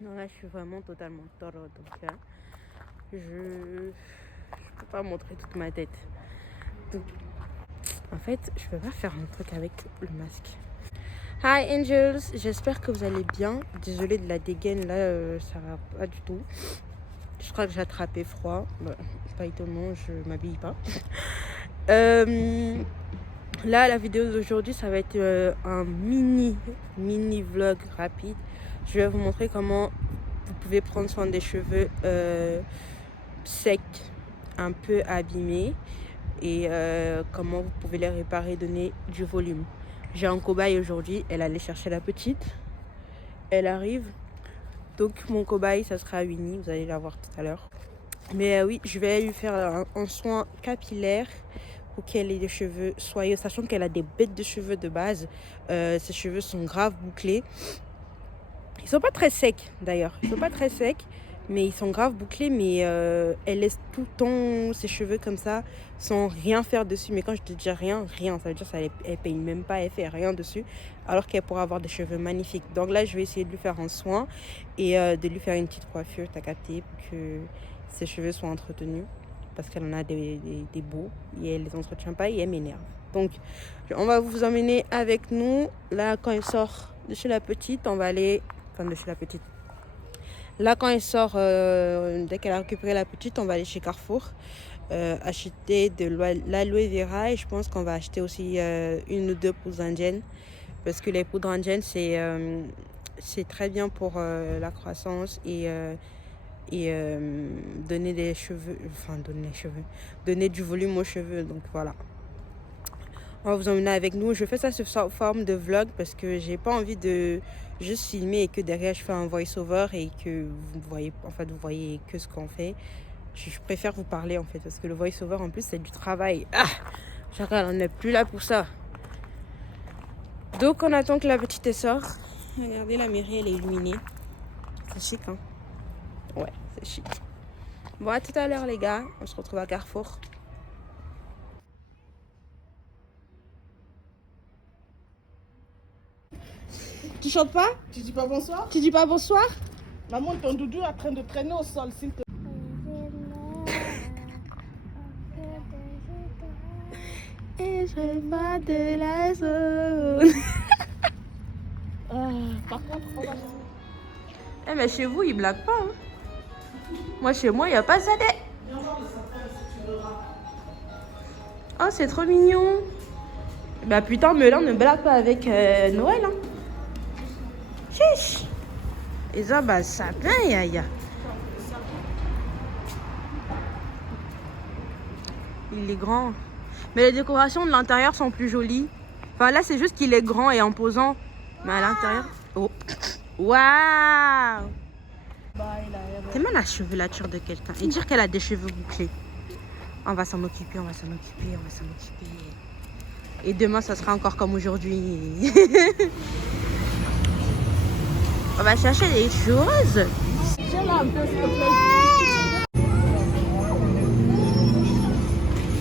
Non, là, je suis vraiment totalement toro. Donc, je peux pas montrer toute ma tête. Donc, en fait, je peux pas faire un truc avec le masque. Hi Angels, j'espère que vous allez bien. Désolée de la dégaine, là, ça va pas du tout. Je crois que j'ai attrapé froid. Bah, pas étonnant, je m'habille pas. Là, la vidéo d'aujourd'hui, ça va être un mini vlog rapide. Je vais vous montrer comment vous pouvez prendre soin des cheveux secs, un peu abîmés, et comment vous pouvez les réparer, donner du volume. J'ai un cobaye aujourd'hui, elle allait chercher la petite. Elle arrive. Donc mon cobaye, ça sera Winnie, vous allez la voir tout à l'heure. Mais oui, je vais lui faire un soin capillaire pour qu'elle ait des cheveux soyeux, sachant qu'elle a des bêtes de cheveux de base. Ses cheveux sont grave bouclés. Ils sont pas très secs d'ailleurs, ils sont pas très secs, mais ils sont grave bouclés. Mais elle laisse tout le temps ses cheveux comme ça, sans rien faire dessus. Mais quand je te dis rien, ça veut dire qu'elle paye même pas, elle fait rien dessus, alors qu'elle pourra avoir des cheveux magnifiques. Donc là, je vais essayer de lui faire un soin et de lui faire une petite coiffure, t'as capté, pour que ses cheveux soient entretenus. Parce qu'elle en a des beaux et elle les entretient pas et elle m'énerve. Donc, on va vous emmener avec nous. Là, quand elle sort de chez la petite, on va aller... Enfin, de chez la petite. Là, quand elle sort, dès qu'elle a récupéré la petite, on va aller chez Carrefour. Acheter de l'aloe vera. Et je pense qu'on va acheter aussi une ou deux poudres indiennes. Parce que les poudres indiennes, c'est très bien pour la croissance et donner des cheveux, donner du volume aux cheveux. Donc voilà, on va vous emmener avec nous. Je fais ça sous forme de vlog parce que j'ai pas envie de juste filmer et que derrière je fais un voice over et que vous voyez, en fait, vous voyez que ce qu'on fait. Je préfère vous parler en fait, parce que le voice over en plus c'est du travail. Chacun on n'est plus là pour ça. Donc on attend que la petite sort. Regardez, la mairie elle est illuminée. C'est chic, hein? Ouais, c'est chic. Bon, à tout à l'heure les gars, on se retrouve à Carrefour. Tu chantes pas? Tu dis pas bonsoir? Tu dis pas bonsoir? Maman, ton doudou est en train de traîner au sol, s'il te plaît. Et je pas de la zone. Par contre, on va... Eh mais chez vous, ils blaguent pas, hein? Moi, chez moi, il n'y a pas ça. Oh, c'est trop mignon. Bah putain, Melun ne blague pas avec Noël, hein. Chiche. Et ça, bah, sapin, yaya. Il est grand. Mais les décorations de l'intérieur sont plus jolies. Enfin, là, c'est juste qu'il est grand et imposant. Mais à l'intérieur... Oh. Waouh. C'est même la chevelature de quelqu'un. Et dire qu'elle a des cheveux bouclés. On va s'en occuper, on va s'en occuper, on va s'en occuper. Et demain, ça sera encore comme aujourd'hui. On va chercher des choses.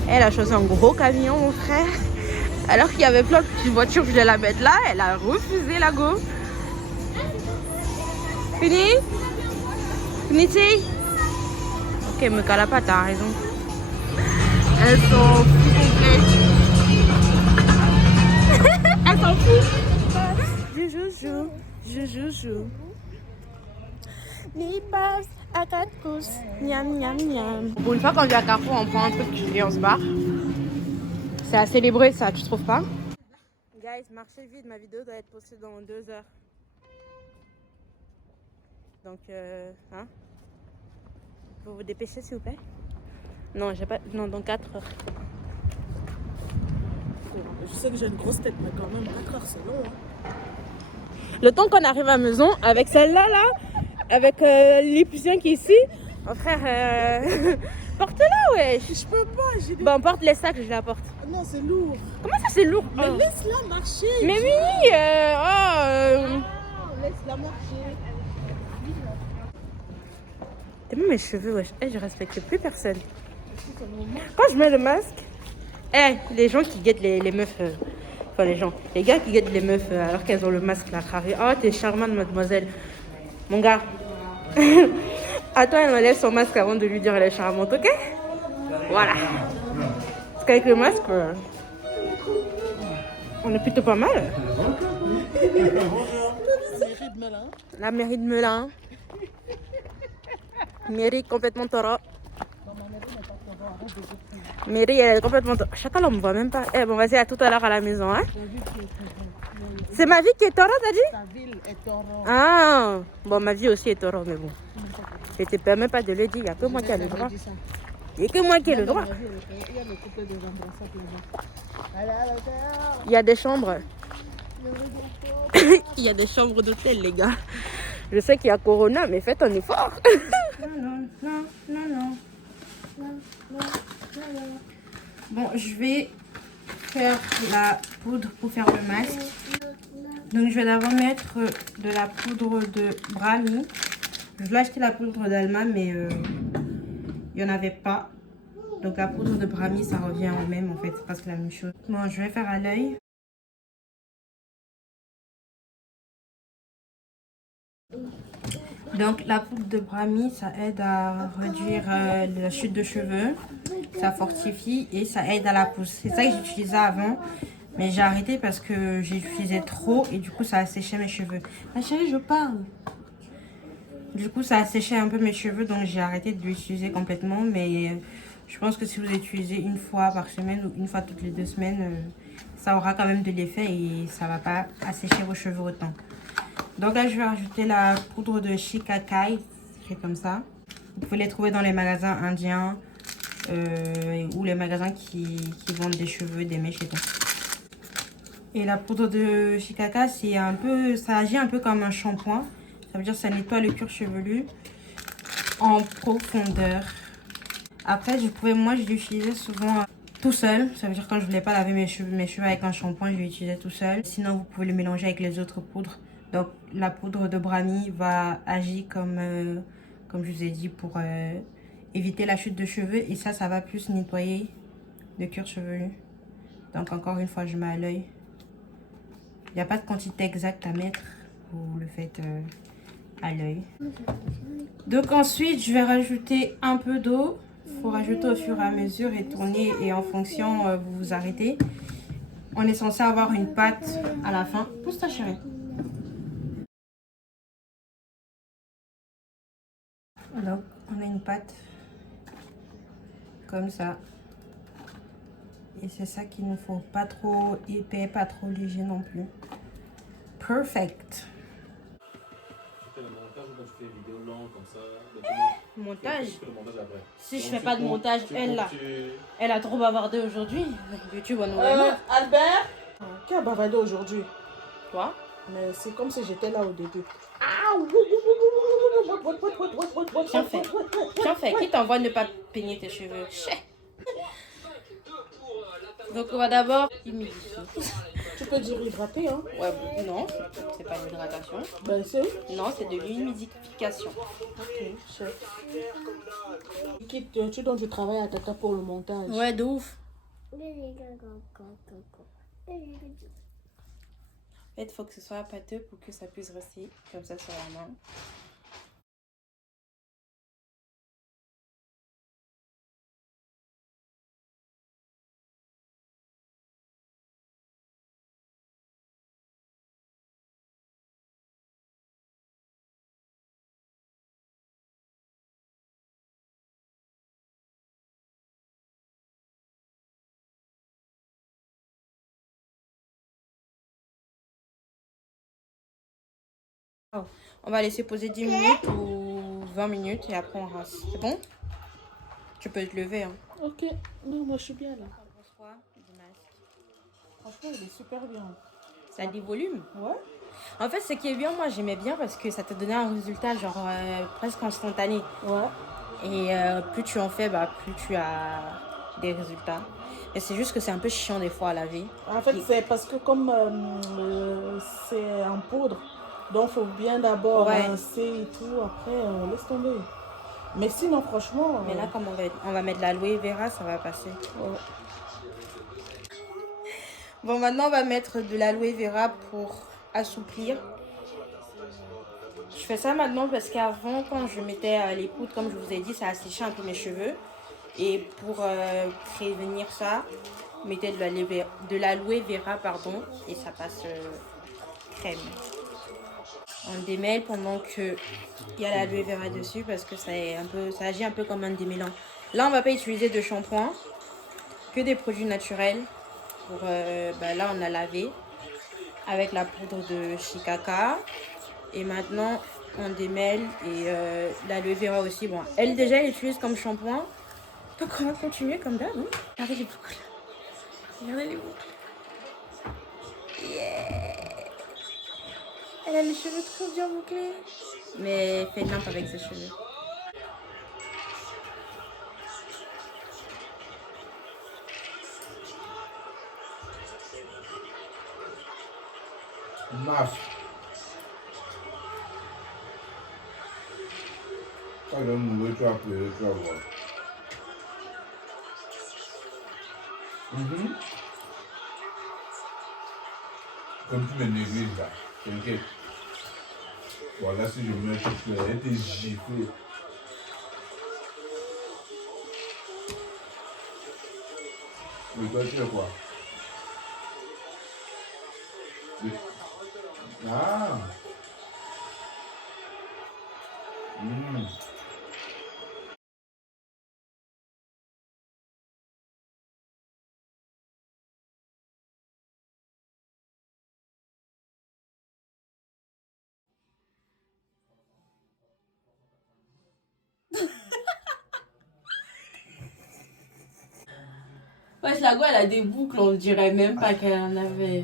Elle a choisi un gros camion, mon frère. Alors qu'il y avait plein de petites voitures, je voulais la mettre là. Elle a refusé la go. Fini? Finiti? Ok, me cala pas, t'as raison. Elles sont complètes. Elles s'en foutent. Je. Nipas à 4 pouces. Miam, miam, miam. Bon, une fois qu'on vient à Carrefour, on prend un truc et on se barre. C'est à célébrer ça, tu trouves pas? Guys, marchez vite, ma vidéo doit être postée dans 2 heures. Donc, hein? Vous vous dépêchez s'il vous plaît? Non, j'ai pas. Non, dans 4 heures. Je sais que j'ai une grosse tête, mais quand même, 4 heures, c'est long. Hein. Le temps qu'on arrive à la maison, avec celle-là, là, avec l'épuisien qui est ici, mon frère, porte-la, ouais. Je peux pas, j'ai des... Bon, porte les sacs, je la porte. Non, c'est lourd. Comment ça, c'est lourd? Mais laisse-la marcher. Mais oui, laisse-la marcher. T'as vu mes cheveux, wesh. Hey, je respecte plus personne. Quand je mets le masque, les gens qui guettent les meufs, enfin les gars qui guettent les meufs alors qu'elles ont le masque là, carré. Oh, t'es charmante, mademoiselle. Mon gars, Attends, elle enlève son masque avant de lui dire elle est charmante, ok? Voilà. Parce qu'avec le masque, on est plutôt pas mal. La mairie de Melun. Mairie complètement taureau. Mairie, elle est complètement taureau. Chacun ne me voit même pas. Eh bon, vas-y, à tout à l'heure à la maison, hein? C'est ma vie qui est taureau, t'as dit? Ta ville est taureau. Ah, bon, ma vie aussi est taureau, mais bon. Je te permets pas de le dire, il n'y a que moi qui ai le droit. Il n'y a que moi qui ai le droit. Il y a le couple de remplaçants là-bas. Il y a des chambres. Il y a des chambres d'hôtel, les gars. Je sais qu'il y a Corona, mais faites un effort. Non. Bon, je vais faire la poudre pour faire le masque. Donc, je vais d'abord mettre de la poudre de Brahmi. Je voulais acheter la poudre d'Alma, mais il n'y en avait pas. Donc, la poudre de Brahmi, ça revient au même, en fait. C'est presque la même chose. Bon, je vais faire à l'œil. Donc la poudre de Brahmi, ça aide à réduire la chute de cheveux, ça fortifie et ça aide à la pousse. C'est ça que j'utilisais avant, mais j'ai arrêté parce que j'utilisais trop et du coup ça a séché mes cheveux. Ma chérie, je parle. Du coup ça a séché un peu mes cheveux, donc j'ai arrêté de l'utiliser complètement, mais je pense que si vous utilisez une fois par semaine ou une fois toutes les 2 semaines, ça aura quand même de l'effet et ça va pas assécher vos cheveux autant. Donc là, je vais rajouter la poudre de Shikakai, c'est comme ça. Vous pouvez les trouver dans les magasins indiens ou les magasins qui vendent des cheveux, des mèches et tout. Et la poudre de Shikakai, c'est un peu, ça agit un peu comme un shampoing. Ça veut dire que ça nettoie le cuir chevelu en profondeur. Après, moi, je l'utilisais souvent tout seul. Ça veut dire quand je voulais pas laver mes cheveux avec un shampoing, je l'utilisais tout seul. Sinon, vous pouvez le mélanger avec les autres poudres. Donc, la poudre de Brahmi va agir comme je vous ai dit, pour éviter la chute de cheveux. Et ça va plus nettoyer le cuir chevelu. Donc, encore une fois, je mets à l'œil. Il n'y a pas de quantité exacte à mettre. Vous le faites à l'œil. Donc, ensuite, je vais rajouter un peu d'eau. Il faut rajouter au fur et à mesure et tourner. Et en fonction, vous vous arrêtez. On est censé avoir une pâte à la fin. Pousse ta chérie. Donc, on a une pâte comme ça. Et c'est ça qu'il nous faut. Pas trop épais, pas trop léger non plus. Perfect. Tu fais le montage ou quand tu fais une vidéo longue comme ça? Montage? Tu fais le montage après. Si je fais pas de montage, elle a trop bavardé aujourd'hui. YouTube, on nous la met. Albert, qui a bavardé aujourd'hui? Toi? Mais c'est comme si j'étais là au début. Tiens fait. Qui t'envoie ne pas peigner tes cheveux? Donc on va d'abord humidifier. Tu peux dire hydrater, hein? Ouais, non, c'est pas de l'hydratation. Ben c'est. Non, c'est de l'humidification. Ok, chef. Tu donnes du travail à Tata pour le montage. Ouais, de ouf. En fait, il faut que ce soit pâteux pour que ça puisse rester comme ça sur la main. On va laisser poser 10 minutes ou 20 minutes et après on rince. C'est bon? Tu peux te lever. Hein. Ok, non, moi je suis bien là. Franchement, il est super bien. Ça a des volumes. Ouais. En fait, ce qui est bien, moi j'aimais bien parce que ça te donnait un résultat genre presque instantané. Ouais. Et plus tu en fais, plus tu as des résultats. Et c'est juste que c'est un peu chiant des fois à laver. En fait, c'est parce que comme c'est en poudre, donc il faut bien d'abord rincer et tout, après laisse tomber. Mais sinon, franchement... Mais là, comme on va mettre de l'aloe vera, ça va passer. Ouais. Bon, maintenant, on va mettre de l'aloe vera pour assouplir. Je fais ça maintenant parce qu'avant, quand je mettais les poudres, comme je vous ai dit, ça asséchait un peu mes cheveux. Et pour prévenir ça, je mettais de l'aloe vera, pardon, et ça passe crème. On démêle pendant qu'il y a l'aloe vera dessus parce que ça agit un peu comme un démêlant. Là, on va pas utiliser de shampoing, que des produits naturels. Là, on a lavé avec la poudre de shikaka. Et maintenant, on démêle et l'aloe vera aussi. Bon, elle déjà, elle utilise comme shampoing. Donc, on va continuer comme d'hab. Hein. Regardez les boucles. Regardez les boucles. Yeah. Elle a les cheveux trop bien bouclés. Mais elle fait nimp avec ses cheveux. Maf. Quand je vais mourir, tu vas pleurer, tu vas voir. Comme tu me négliges là, t'inquiète. Voilà, si je meurs, tu pleures, elle t'est giflée. Mais toi, tu fais quoi? Ah! Ouais, la go, elle a des boucles, on dirait même pas qu'elle en avait.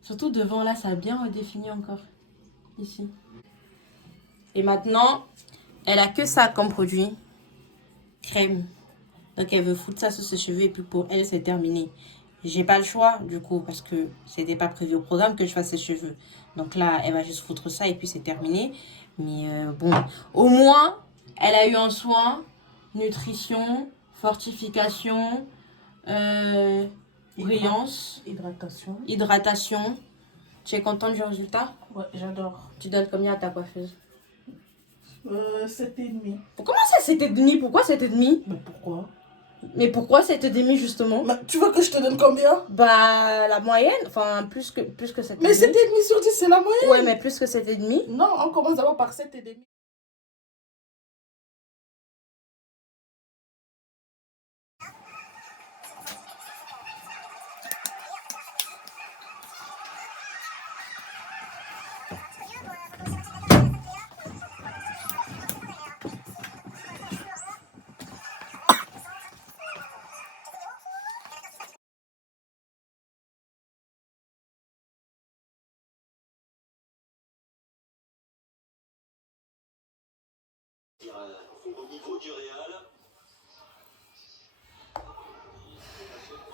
Surtout devant là, ça a bien redéfini encore. Ici. Et maintenant, elle a que ça comme produit. Crème. Donc elle veut foutre ça sur ses cheveux et puis pour elle, c'est terminé. J'ai pas le choix du coup parce que c'était pas prévu au programme que je fasse ses cheveux. Donc là, elle va juste foutre ça et puis c'est terminé. Mais bon, au moins, elle a eu un soin, nutrition, fortification, brillance, hydratation. Tu es contente du résultat? Ouais, j'adore. Tu donnes combien à ta coiffeuse? 7,5. Comment ça 7,5? Pourquoi 7,5? Mais pourquoi? Mais pourquoi 7,5 justement? Mais tu veux que je te donne combien? Bah la moyenne, enfin plus que 7,5. Mais 7,5 sur 10, c'est la moyenne. Ouais, mais plus que 7,5. Non, on commence d'abord par 7,5. Au niveau du Real,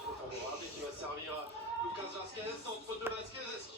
favorable et qui va servir Lucas Vazquez entre deux Vazquez.